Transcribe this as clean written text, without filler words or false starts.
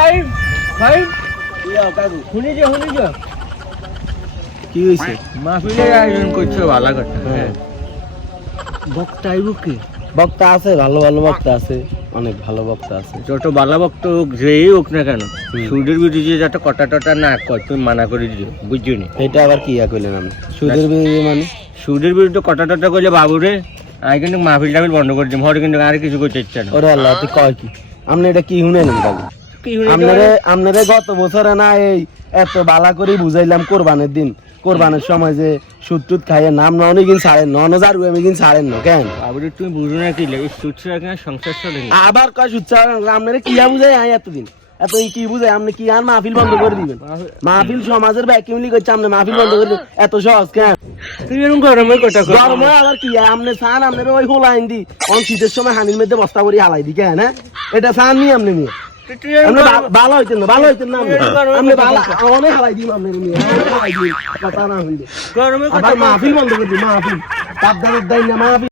ভাই ভাই শুনি যে কি হয়েছে? মাহফিলের আয়োজন করছো ভালো কথা। হ্যাঁ, বক্তা আইব কি? বক্তা আছে, ভালো ভালো বক্তা আছে, অনেক ভালো বক্তা আছে। যত বালা বক্তা হোক যেই হোক না কেন, হুম। সুদের বিরুদ্ধে যাতে কটা টটা না কয় তুমি মানা করে দিও, বুঝছো নি? এটা আবার কি কইলেন আপনি? সুদের বিরুদ্ধে মানে? সুদের বিরুদ্ধে কটা টটা কইলে বাবুরে আমি কিন্তু মাহফিল টাহফিল বন্ধ করে দিই, হরে কিন্তু আর কিছু করতে ইচ্ছা না। ওরে আল্লাহ, তুই কয় কি? আপনি এটা কি শুনেলেন খালি? কি হইলো আপনারে গত বছরে না এই এত বালা করে বুঝাইলাম কোরবানের দিন, কোরবানের সময় যে সুদ টুদ খাইয়ে নাম ননি কিন ছাড়েন নজার আমি কিন ছাড়েন না কেন? বাবুরে তুমি বুঝো না কি লাগে সুদ ছাড়া কিনা সংসার চলে না। আবার কয় সুদ ছাড়েন? আপনারে কি বুঝাই এতদিন এত কি বুঝাই? আপনি কি আর মাহফিল বন্ধ করে দিবেন? মাহফিল সমাজের ব্যাকিমলি করছে, আপনি মাহফিল বন্ধ করে দিবেন? এত সহজ কেন? তুমি এরকম গরমের কথা কও। গরমে আবার কি আপনি চান আপনার ওই হোলাইন দি অন শীতের সময় হানির মধ্যে বস্তা ভরি হালাই দি কেন? হ্যাঁ, এটা চান নি আপনি নিয়ে? তুই এরকম আপনি গরম- ভালো হইতেন না, ভালো হইতেন না আপনি। গরমের আপনি কথা ভালো বলছো। অনেক হালাই দিন আপনি নিয়ে, অনেক হালাই দিন কথা না হইলে। গরমের কথা আবার বলছো। মাহফিল বন্ধ করে দিন, মাহফিল তাপ দাঁড়ার দেয় না মাহফিল।